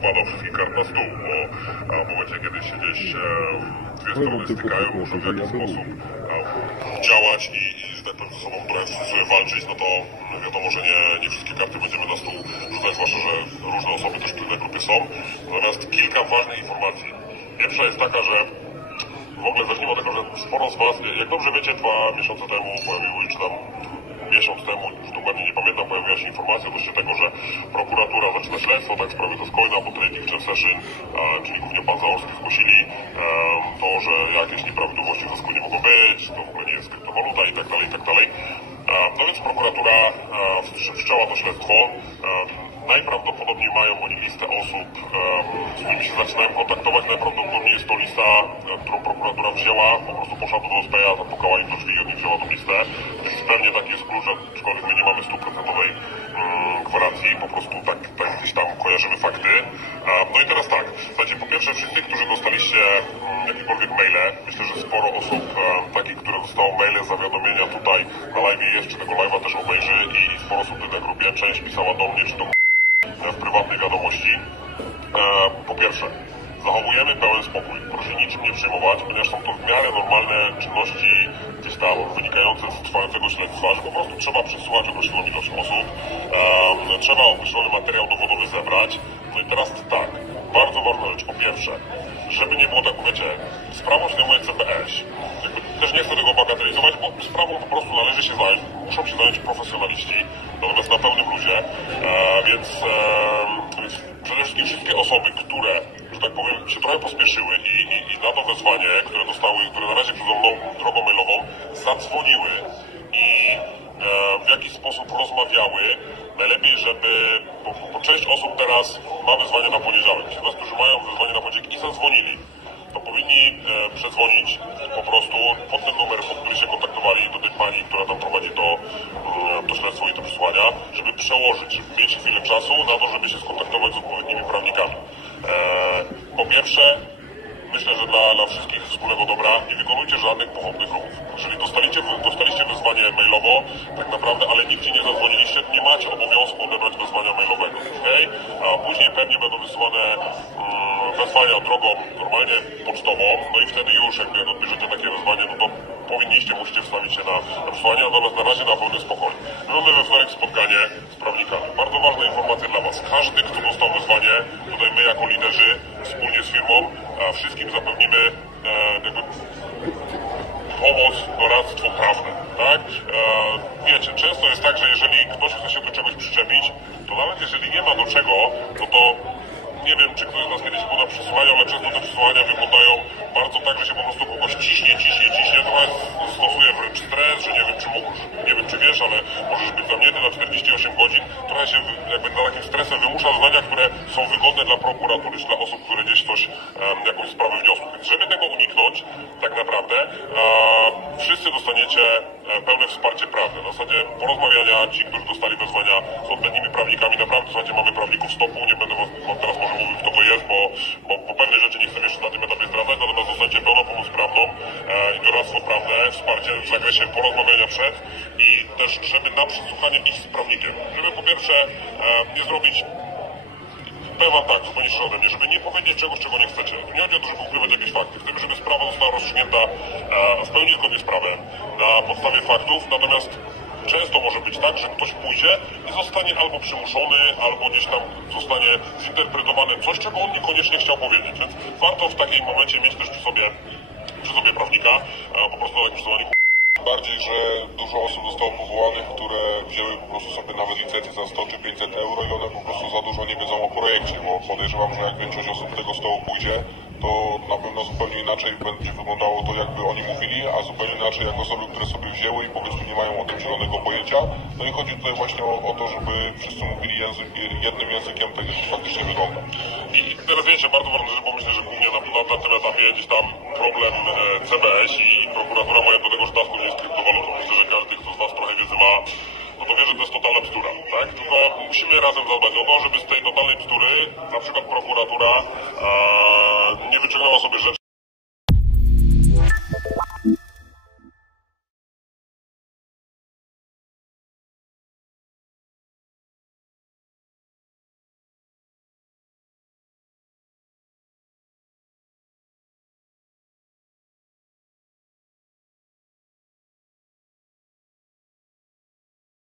układał wszystkich kart na stół, bo w momencie, kiedy się gdzieś dwie strony stykają, muszą w jakiś sposób działać i że tak powiem, ze sobą trochę sobie walczyć, no to wiadomo, że nie wszystkie karty będziemy na stół rzucać, zwłaszcza, że różne osoby też w tej grupie są. Natomiast kilka ważnych informacji. Pierwsza jest taka, że w ogóle zacznijmy od tego, że sporo z Was, jak dobrze wiecie, 2 miesiące temu pojawiły, czy tam miesiąc temu, już dokładnie nie pamiętam, pojawiła się informacja odnośnie tego, że prokuratura zaczyna śledztwo, tak, w sprawie Zascoina, po Trading Jam Session, czyli głównie pan Zaorski zgłosili to, że jakieś nieprawidłowości w Zascoinie mogą być, to w ogóle nie jest kryptowaluta i tak dalej, i tak dalej. No więc prokuratura wszczęła to śledztwo. Najprawdopodobniej mają oni listę osób, z którymi się zaczynają kontaktować. Najprawdopodobniej jest to lista, którą prokuratura wzięła, po prostu poszła do Dospeja, zapukała im do drzwi i od nich wzięła tą listę. Więc pewnie taki jest klucz, aczkolwiek my nie mamy 100% gwarancji, po prostu tak gdzieś tam kojarzymy fakty. No i teraz tak, słuchajcie, po pierwsze wszyscy, którzy dostaliście jakiekolwiek maile, myślę, że sporo osób takich, które dostało maile, zawiadomienia tutaj na live jest, czy tego live'a też obejrzy i sporo osób w tej grupie, część pisała do mnie, czy do w prywatnej wiadomości. Po pierwsze, zachowujemy pełen spokój, proszę niczym nie przejmować, ponieważ są to w miarę normalne czynności gdzieś tam wynikające z trwającego śledztwa, że po prostu trzeba przesłuchać określoną ilość osób, trzeba określony materiał dowodowy zebrać. No i teraz tak, bardzo ważna rzecz, po pierwsze, żeby nie było tak, wiecie, sprawą się zajmuje CBS. Też nie chcę tego bagatelizować, bo sprawą po prostu należy się zająć, muszą się zająć profesjonaliści, natomiast na pełnym luzie, więc przede wszystkim wszystkie osoby, które, że tak powiem, się trochę pospieszyły i na to wezwanie, które na razie przyjdą drogą mailową, zadzwoniły i w jakiś sposób rozmawiały, najlepiej, żeby, bo część osób teraz ma wezwanie na poniedziałek, ci z Was, którzy mają wezwanie na poniedziałek i zadzwonili, to powinni przedzwonić po prostu pod ten numer, pod który się kontaktowali, do tej pani, która tam prowadzi to śledztwo i te przesłania, żeby przełożyć, żeby mieć chwilę czasu na to, żeby się skontaktować z odpowiednimi prawnikami. Po pierwsze, myślę, że dla wszystkich wspólnego dobra nie wykonujcie żadnych pochopnych ruchów. Jeżeli dostaliście wezwanie mailowo, tak naprawdę, ale nigdzie nie zadzwoniliście, nie macie obowiązku odebrać wezwania mailowego, okay? A później pewnie będą wysyłane wezwania drogą normalnie pocztową, no i wtedy już jak odbierzecie takie wezwanie, no to musicie wstawić się na przesłanie, natomiast na razie na pełny spokój. My mamy we wtorek spotkanie z prawnikami. Bardzo ważna informacja dla Was. Każdy, kto dostał wezwanie, tutaj my jako liderzy wspólnie z firmą, wszystkim zapewnimy pomoc, doradztwo prawne, tak? Wiecie, często jest tak, że jeżeli ktoś chce się do czegoś przyczepić, to nawet jeżeli nie ma do czego, no to nie wiem, czy ktoś z nas kiedyś był na przesłuchaniu, ale często te przesłuchania wyglądają bardzo tak, że się po prostu kogoś ciśnie, trochę stosuje wręcz stres, że nie wiem czy wiesz, ale możesz być zamknięty na 48 godzin, trochę się jakby na takim stresem wymusza zdania, które są wygodne dla prokuratury, czy dla osób, które gdzieś jakąś sprawę wniosły. Więc żeby tego uniknąć, tak naprawdę, wszyscy dostaniecie pełne wsparcie prawne. Na zasadzie porozmawiania, ci, którzy dostali wezwania z odpowiednimi prawnikami, naprawdę w zasadzie mamy prawników stopu, nie będę wam teraz może mówił, kto to jest, bo pewne rzeczy nie chcę jeszcze na tym etapie zdradzać, natomiast dostaniecie pełną pomoc prawną i doradztwo prawne, wsparcie w zakresie porozmawiania przed i też, żeby na przesłuchanie iść z prawnikiem. Żeby po pierwsze nie zrobić, powiem wam tak, zupełnie szczerze ode mnie, żeby nie powiedzieć czegoś, czego nie chcecie. Nie chodzi o to, żeby ukrywać jakieś fakty. Chcemy, żeby sprawa została rozstrzygnięta w pełni zgodnie z prawem, na podstawie faktów, natomiast często może być tak, że ktoś pójdzie i zostanie albo przymuszony, albo gdzieś tam zostanie zinterpretowane coś, czego on niekoniecznie chciał powiedzieć. Więc warto w takim momencie mieć też przy sobie prawnika, po prostu na takim przesłaniu. Bardziej, że dużo osób zostało powołanych, które wzięły po prostu sobie nawet licencję za 100 czy 500 euro i one po prostu za dużo nie wiedzą o projekcie, bo podejrzewam, że jak większość osób tego stołu pójdzie, to na pewno zupełnie inaczej będzie wyglądało to, jakby oni mówili, a zupełnie inaczej jak osoby, które sobie wzięły i po prostu nie mają o tym zielonego pojęcia. No i chodzi tutaj właśnie o to, żeby wszyscy mówili jednym językiem, tak jak to faktycznie wygląda. I teraz wiecie, bardzo ważne rzecz, bo myślę, że głównie na tym etapie gdzieś tam problem CBS i prokuratura mają do tego sztatku, że jest kryptowalutą. Myślę, że każdy, kto z Was trochę wiedzy ma, no to wie, że to jest totalna bzdura, tak? Tylko musimy razem zadbać o to, żeby z tej totalnej bzdury na przykład prokuratura nie wyciągnęła sobie rzeczy,